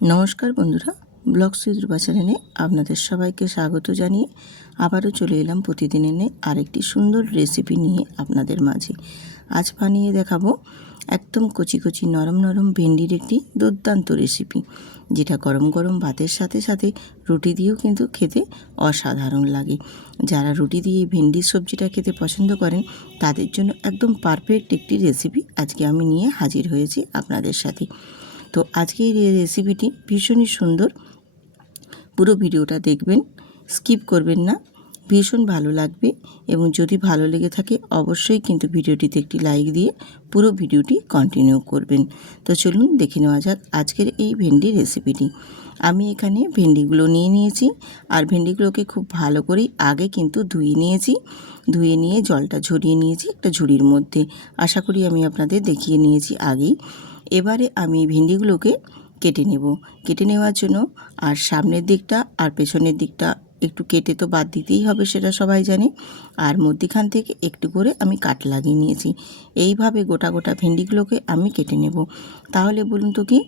নমস্কার বন্ধুরা, ব্লগ সুইদ্রুপা চ্যানেলে আপনাদের সবাইকে স্বাগত জানিয়ে আবারও চলে এলাম প্রতিদিনের ন্যায় আরেকটি সুন্দর রেসিপি নিয়ে আপনাদের মাঝে। আজ বানিয়ে দেখাবো একদম কচি কচি নরম নরম ভেন্ডির একটি দুর্দান্ত রেসিপি, যেটা গরম গরম ভাতের সাথে সাথে রুটি দিয়েও কিন্তু খেতে অসাধারণ লাগে। যারা রুটি দিয়ে ভেন্ডির সবজিটা খেতে পছন্দ করেন তাদের জন্য একদম পারফেক্ট একটি রেসিপি আজকে আমি নিয়ে হাজির হয়েছি আপনাদের সাথে। তো আজকের এই রেসিপিটি ভীষণই সুন্দর, পুরো ভিডিওটা দেখবেন, স্কিপ করবেন না, ভীষণ ভালো লাগবে। এবং যদি ভালো লেগে থাকে অবশ্যই কিন্তু ভিডিওটিতে একটি লাইক দিয়ে পুরো ভিডিওটি কন্টিনিউ করবেন। তো চলুন দেখে নেওয়া যাক আজকের এই ভেন্ডির রেসিপিটি। আমি এখানে ভেন্ডিগুলো নিয়েছি, আর ভেন্ডিগুলোকে খুব ভালো করে আগে কিন্তু ধুয়ে নিয়েছি। ধুয়ে নিয়ে জলটা ঝরিয়ে নিয়েছি একটা ঝুড়ির মধ্যে, আশা করি আমি আপনাদের দেখিয়ে নিয়েছি আগেই। এবারে আমি ভেন্ডিগুলোকে কেটে নেব। কেটে নেওয়ার জন্য আর সামনের দিকটা আর পেছনের দিকটা একটু কেটে তো বাদ দিতেই হবে, সেটা সবাই জানে। আর মধ্যিখান থেকে একটু করে আমি কাট লাগিয়ে নিয়েছি। এইভাবে গোটা গোটা ভেন্ডিগুলোকে আমি কেটে নেব। তাহলে বলুন তো কি,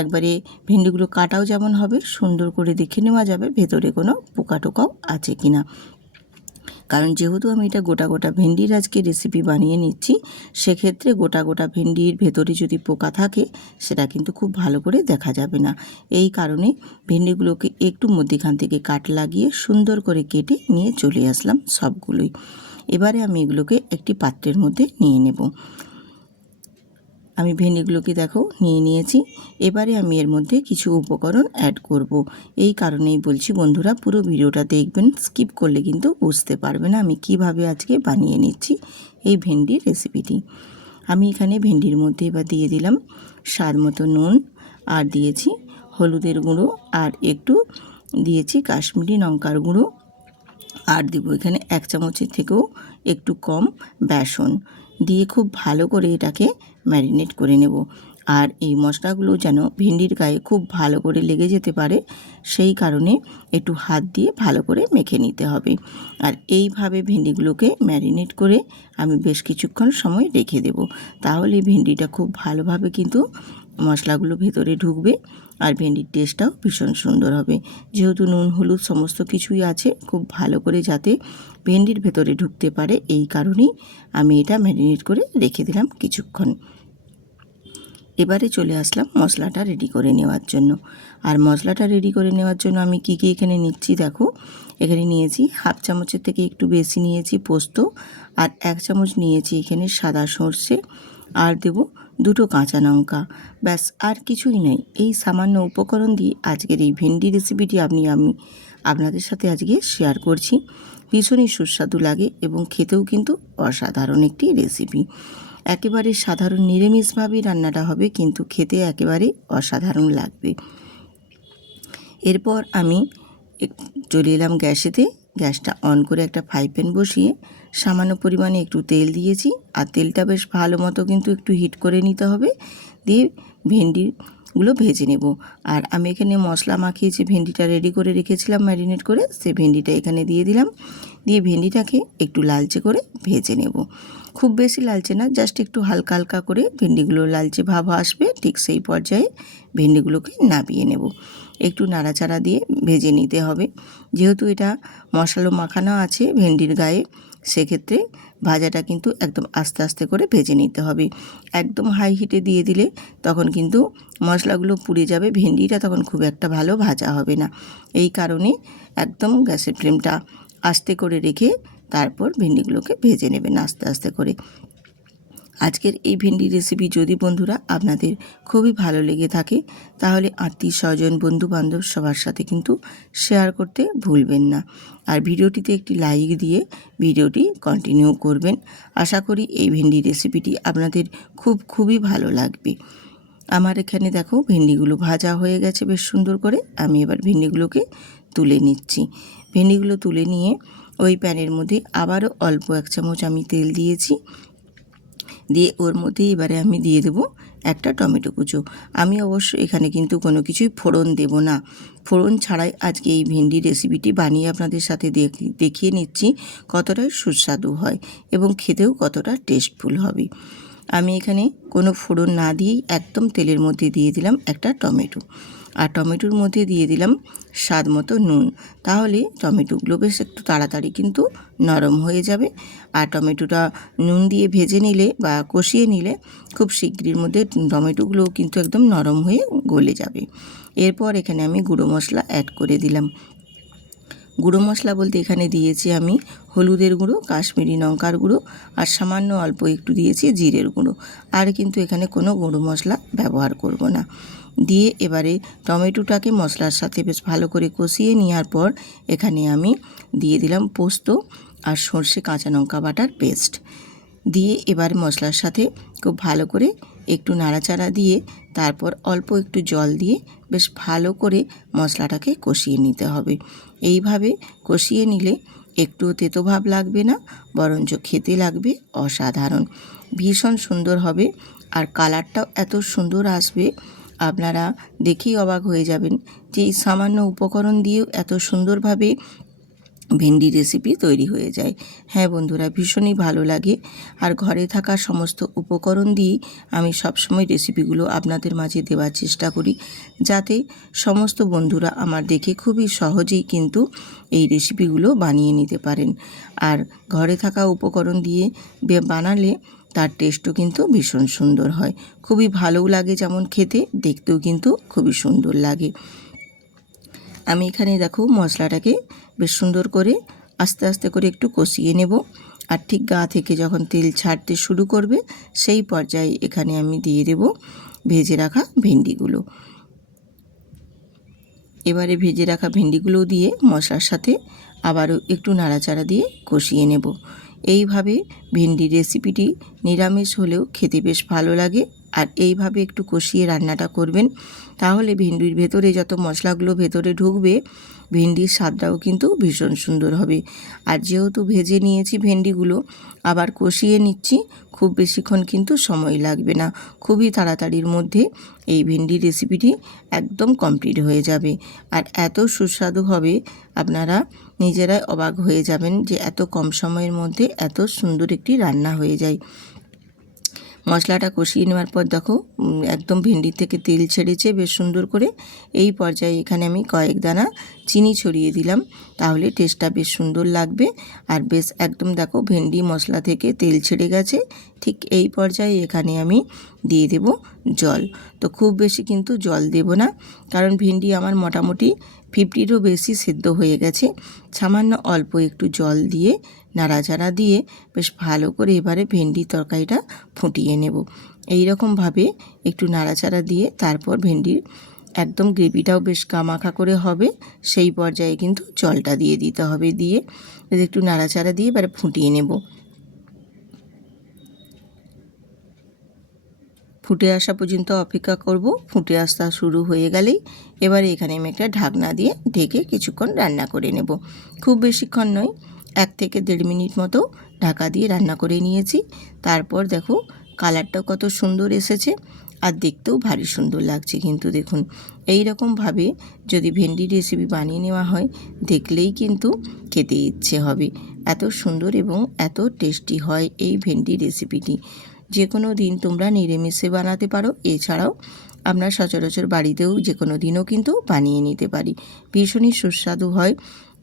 একবারে ভেন্ডিগুলো কাটাও যেমন হবে, সুন্দর করে দেখে নেওয়া যাবে ভেতরে কোনো পোকা টোকাও আছে কিনা। কারণ যেহেতু আমি এটা গোটা গোটা ভেন্ডির আজকে রেসিপি বানিয়ে নিচ্ছি, সেক্ষেত্রে গোটা গোটা ভেন্ডির ভেতরে যদি পোকা থাকে সেটা কিন্তু খুব ভালো করে দেখা যাবে না। এই কারণে ভেন্ডিগুলোকে একটু মধ্যিখান থেকে কাট লাগিয়ে সুন্দর করে কেটে নিয়ে চলে আসলাম সবগুলোই। এবারে আমি এগুলোকে একটি পাত্রের মধ্যে নিয়ে নেব। আমি ভেন্ডিগুলোকে দেখো নিয়ে নিয়েছি। এবারে আমি এর মধ্যে কিছু উপকরণ অ্যাড করব। এই কারণেই বলছি বন্ধুরা, পুরো ভিডিওটা দেখবেন, স্কিপ করলে কিন্তু বুঝতে পারবে না আমি কিভাবে আজকে বানিয়ে নিচ্ছি এই ভেন্ডির রেসিপিটি। আমি এখানে ভেন্ডির মধ্যে এবার দিয়ে দিলাম স্বাদ মতো নুন, আর দিয়েছি হলুদের গুঁড়ো, আর একটু দিয়েছি কাশ্মীরি লঙ্কার গুঁড়ো, আর দেবো এখানে 1 চামচের থেকেও একটু কম বেসন দিয়ে খুব ভালো করে এটাকে ম্যারিনেট করে নেব। আর এই মশলাগুলো যেন ভেন্ডির গায়ে খুব ভালো করে লেগে যেতে পারে, সেই কারণে একটু হাত দিয়ে ভালো করে মেখে নিতে হবে। আর এইভাবে ভেন্ডিগুলোকে ম্যারিনেট করে আমি বেশ কিছুক্ষণ সময় রেখে দেব। তাহলে ভেন্ডিটা খুব ভালোভাবে কিন্তু মশলাগুলো ভেতরে ঢুকবে, আর ভেন্ডির টেস্টটাও ভীষণ সুন্দর হবে। যেহেতু নুন হলুদ সমস্ত কিছুই আছে, খুব ভালো করে যাতে ভেন্ডির ভেতরে ঢুকতে পারে, এই কারণেই আমি এটা ম্যারিনেট করে রেখে দিলাম কিছুক্ষণ। এবারে চলে আসলাম মশলাটা রেডি করে নেওয়ার জন্য। আর মশলাটা রেডি করে নেওয়ার জন্য আমি কী কী এখানে নিচ্ছি দেখো। এখানে নিয়েছি 1/2 চামচের থেকে একটু বেশি নিয়েছি পোস্ত, আর 1 চামচ নিয়েছি এখানে সাদা সর্ষে, আর দেব 2টো কাঁচা লঙ্কা। ব্যাস, আর কিছুই নেই। এই সামান্য উপকরণ দিয়ে আজকের এই ভেন্ডি রেসিপিটি আমি আপনাদের সাথে আজকে শেয়ার করছি। ভীষণই সুস্বাদু লাগে এবং খেতেও কিন্তু অসাধারণ একটি রেসিপি। একেবারে সাধারণ নিরামিষভাবেই রান্নাটা হবে, কিন্তু খেতে একেবারে অসাধারণ লাগবে। এরপর আমি চলে এলাম গ্যাসেতে। গ্যাসটা অন করে একটা ফ্রাই প্যান বসিয়ে সামান্য পরিমাণে একটু তেল দিয়েছি, আর তেলটা বেশ ভালো মতো কিন্তু একটু হিট করে নিতে হবে। দিয়ে ভেন্ডিগুলো ভেজে নেব। আর আমি এখানে মশলা মাখিয়ে যে ভেন্ডিটা রেডি করে রেখেছিলাম ম্যারিনেট করে, সেই ভেন্ডিটা এখানে দিয়ে দিলাম। দিয়ে ভেন্ডিটাকে একটু লালচে করে ভেজে নেব। খুব বেশি লালচে না, জাস্ট একটু হালকা হালকা করে ভেন্ডিগুলো লালচে ভাব আসবে, ঠিক সেই পর্যায়ে ভেন্ডিগুলোকে নামিয়ে নেব। একটু নাড়াচাড়া দিয়ে ভেজে নিতে হবে। যেহেতু এটা মশলা মাখানো আছে ভেন্ডির গায়ে, সেক্ষেত্রে ভাজাটা কিন্তু একদম আস্তে আস্তে করে ভেজে নিতে হবে। একদম হাই হিটে দিয়ে দিলে তখন কিন্তু মশলাগুলো পুড়ে যাবে, ভেন্ডিটা তখন খুব একটা ভালো ভাজা হবে না। এই কারণে একদম গ্যাসের ফ্লেমটা আস্তে করে রেখে তারপর ভেন্ডিগুলোকে ভেজে নেবেন আস্তে আস্তে করে। আজকের এই ভেন্ডি রেসিপি যদি বন্ধুরা আপনাদের খুবই ভালো লেগে থাকে, তাহলে আত্মীয় স্বজন বন্ধু বান্ধব সবার সাথে কিন্তু শেয়ার করতে ভুলবেন না। আর ভিডিওটিতে একটি লাইক দিয়ে ভিডিওটি কন্টিনিউ করবেন। আশা করি এই ভেন্ডি রেসিপিটি আপনাদের খুবই ভালো লাগবে। আমার এখানে দেখো ভেন্ডিগুলো ভাজা হয়ে গেছে বেশ সুন্দর করে। আমি এবার ভেন্ডিগুলোকে তুলে নিচ্ছি। ভেন্ডিগুলো তুলে নিয়ে ওই প্যানের মধ্যে আবারও অল্প 1 চামচ আমি তেল দিয়েছি। দিয়ে ওর মধ্যে এবারে আমি দিয়ে দেবো একটা টমেটো কুচো। আমি অবশ্য এখানে কিন্তু কোনো কিছুই ফোড়ন দেব না। ফোড়ন ছাড়াই আজকে এই ভেন্ডি রেসিপিটি বানিয়ে আপনাদের সাথে দেখিয়ে নিচ্ছি কতটা সুস্বাদু হয় এবং খেতেও কতটা টেস্টফুল হবে। আমি এখানে কোনো ফোড়ন না দিয়েই একদম তেলের মধ্যে দিয়ে দিলাম একটা টমেটো। আর টমেটোর মধ্যে দিয়ে দিলাম স্বাদ মতো নুন। তাহলে টমেটোগুলো বেশ একটু তাড়াতাড়ি কিন্তু নরম হয়ে যাবে। আর টমেটোটা নুন দিয়ে ভেজে নিলে বা কষিয়ে নিলে খুব শীঘ্রের মধ্যে টমেটোগুলো কিন্তু একদম নরম হয়ে গলে যাবে। এরপর এখানে আমি গুঁড়ো মশলা অ্যাড করে দিলাম। গুঁড়ো মশলা বলতে এখানে দিয়েছি আমি হলুদের গুঁড়ো, কাশ্মীরি লঙ্কার গুঁড়ো আর সামান্য অল্প একটু দিয়েছি জিরের গুঁড়ো। আর কিন্তু এখানে কোনো গুঁড়ো মশলা ব্যবহার করব না। দিয়ে এবারে টমেটোটাকে মশলার সাথে বেশ ভালো করে কষিয়ে নেওয়ার পর এখানে আমি দিয়ে দিলাম পোস্ত আর সর্ষে কাঁচা লঙ্কা বাটার পেস্ট। দিয়ে এবার মশলার সাথে খুব ভালো করে একটু নাড়াচাড়া দিয়ে তারপর অল্প একটু জল দিয়ে বেশ ভালো করে মশলাটাকে কষিয়ে নিতে হবে। এইভাবে কষিয়ে নিলে একটু তেতো ভাব লাগবে না, বরঞ্চ খেতে লাগবে অসাধারণ, ভীষণ সুন্দর হবে। আর কালারটাও এত সুন্দর আসবে, আপনারা দেখেই অবাক হয়ে যাবেন যে এই সামান্য উপকরণ দিয়েও এত সুন্দরভাবে ভেন্ডি রেসিপি তৈরি হয়ে যায়। হ্যাঁ বন্ধুরা, ভীষণই ভালো লাগে। আর ঘরে থাকা সমস্ত উপকরণ দিয়েই আমি সবসময় রেসিপিগুলো আপনাদের মাঝে দেওয়ার চেষ্টা করি, যাতে সমস্ত বন্ধুরা আমার দেখে খুবই সহজেই কিন্তু এই রেসিপিগুলো বানিয়ে নিতে পারেন। আর ঘরে থাকা উপকরণ দিয়ে বানালে তার টেস্টও কিন্তু ভীষণ সুন্দর হয়, খুবই ভালোও লাগে যেমন খেতে, দেখতেও কিন্তু খুবই সুন্দর লাগে। আমি এখানে দেখো মশলাটাকে বেশ সুন্দর করে আস্তে আস্তে করে একটু কষিয়ে নেব। আর ঠিক গা থেকে যখন তেল ছাড়তে শুরু করবে সেই পর্যায়ে এখানে আমি দিয়ে দেব ভেজে রাখা ভেন্ডিগুলো। এবারে ভেজে রাখা ভেন্ডিগুলো দিয়ে মশলার সাথে আবারও একটু নাড়াচাড়া দিয়ে কষিয়ে নেব। এইভাবে ভেন্ডি রেসিপিটি নিরামিষ হলেও খেতে বেশ ভালো লাগে। আর এইভাবে একটু কষিয়ে রান্নাটা করবেন, তাহলে ভেন্ডির ভেতরে যত মশলাগুলো ভেতরে ঢুকবে ভেন্ডির স্বাদটাও কিন্তু ভীষণ সুন্দর হবে। আর যেহেতু ভেজে নিয়েছি ভেন্ডিগুলো, আবার কষিয়ে নিচ্ছি, খুব বেশিক্ষণ কিন্তু সময় লাগবে না, খুবই তাড়াতাড়ির মধ্যে এই ভেন্ডি রেসিপিটি একদম কমপ্লিট হয়ে যাবে। আর এত সুস্বাদু হবে, আপনারা নিজেরাই অবাক হয়ে যাবেন যে এত কম সময়ের মধ্যে এত সুন্দর একটি রান্না হয়ে যায়। মশলাটা কষিয়ে নেওয়ার পর দেখো একদম ভেন্ডি থেকে তেল ছেড়েছে বেশ সুন্দর করে। এই পর্যায়ে এখানে আমি কয়েক দানা চিনি ছড়িয়ে দিলাম, তাহলে টেস্টটা বেশ সুন্দর লাগবে। আর বেশ একদম দেখো ভেন্ডি মশলা থেকে তেল ছেড়ে গেছে। ঠিক এই পর্যায়ে এখানে আমি দিয়ে দেব জল। তো খুব বেশি কিন্তু জল দেব না, কারণ ভেন্ডি আমার মোটামুটি 50-এরও বেশি সেদ্ধ হয়ে গেছে। সামান্য অল্প একটু জল দিয়ে নাড়াচাড়া দিয়ে বেশ ভালো করে এবারে ভেন্ডি তরকারিটা ফুটিয়ে নেব। এই রকমভাবে একটু নাড়াচাড়া দিয়ে তারপর ভেন্ডির একদম গ্রেভিটাও বেশ গামাখা করে হবে, সেই পর্যায়ে কিন্তু জলটা দিয়ে দিতে হবে। দিয়ে একটু নাড়াচাড়া দিয়ে এবারে ফুটিয়ে নেব। ফুটে আসা পর্যন্ত অপেক্ষা করব। ফুটে আসা শুরু হয়ে গেলেই এবারে এখানে আমি একটা ঢাকনা দিয়ে ঢেকে কিছুক্ষণ রান্না করে নেব। খুব বেশিক্ষণ নয়, 1 থেকে 1.5 মিনিট মতো ঢাকা দিয়ে রান্না করে নিয়েছি। তারপর দেখো কালারটাও কত সুন্দর এসেছে, আর দেখতেও ভারী সুন্দর লাগছে। কিন্তু দেখুন এই রকমভাবে যদি ভেন্ডি রেসিপি বানিয়ে নেওয়া হয়, দেখলেই কিন্তু খেতে ইচ্ছে হবে। এত সুন্দর এবং এত টেস্টি হয় এই ভেন্ডি রেসিপিটি। যে কোনো দিন তোমরা নিরামিষে বানাতে পারো, এছাড়াও আমরা সচরাচর বাড়িতেও যে কোনো দিনও কিন্তু বানিয়ে নিতে পারি। ভীষণই সুস্বাদু হয়,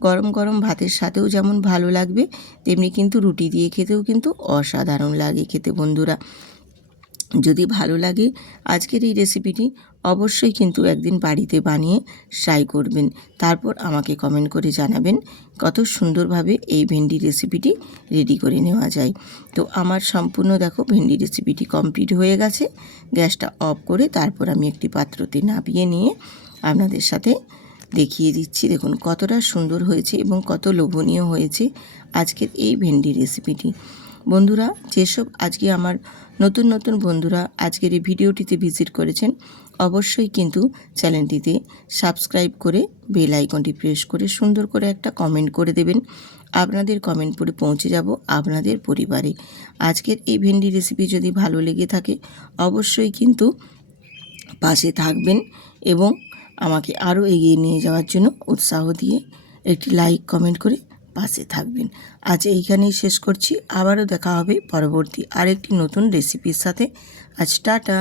গরম গরম ভাতের সাথেও যেমন ভালো লাগবে, তেমনি কিন্তু রুটি দিয়ে খেতেও কিন্তু অসাধারণ লাগে খেতে। বন্ধুরা, যদি ভালো লাগে আজকের এই রেসিপিটি, অবশ্যই কিন্তু একদিন বাড়িতে বানিয়ে ট্রাই করবেন। তারপর আমাকে কমেন্ট করে জানাবেন কত সুন্দরভাবে এই ভেন্ডি রেসিপিটি রেডি করে নেওয়া যায়। তো আমার সম্পূর্ণ দেখো ভেন্ডি রেসিপিটি কমপ্লিট হয়ে গেছে। গ্যাসটা অফ করে তারপর আমি একটি পাত্রতে নামিয়ে নিয়ে আপনাদের সাথে দেখিয়ে দিচ্ছি। দেখুন কতটা সুন্দর হয়েছে এবং কত লোভনীয় হয়েছে আজকের এই ভেন্ডি রেসিপিটি। বন্ধুরা, যেসব আজকে আমার নতুন নতুন বন্ধুরা আজকের এই ভিডিওটিতে ভিজিট করেছেন, অবশ্যই কিন্তু চ্যানেলটিতে সাবস্ক্রাইব করে বেল আইকনটি প্রেস করে সুন্দর করে একটা কমেন্ট করে দেবেন। আপনাদের কমেন্ট পড়ে পৌঁছে যাব আপনাদের পরিবারে। আজকের এই ভেন্ডি রেসিপি যদি ভালো লেগে থাকে, অবশ্যই কিন্তু পাশে থাকবেন এবং আমাকে আরও এগিয়ে নিয়ে যাওয়ার জন্য উৎসাহ দিয়ে একটি লাইক কমেন্ট করে পাশে থাকবেন। আজ এইখানেই শেষ করছি, আবারও দেখা হবে পরবর্তী আরেকটি নতুন রেসিপির সাথে। আজ টাটা।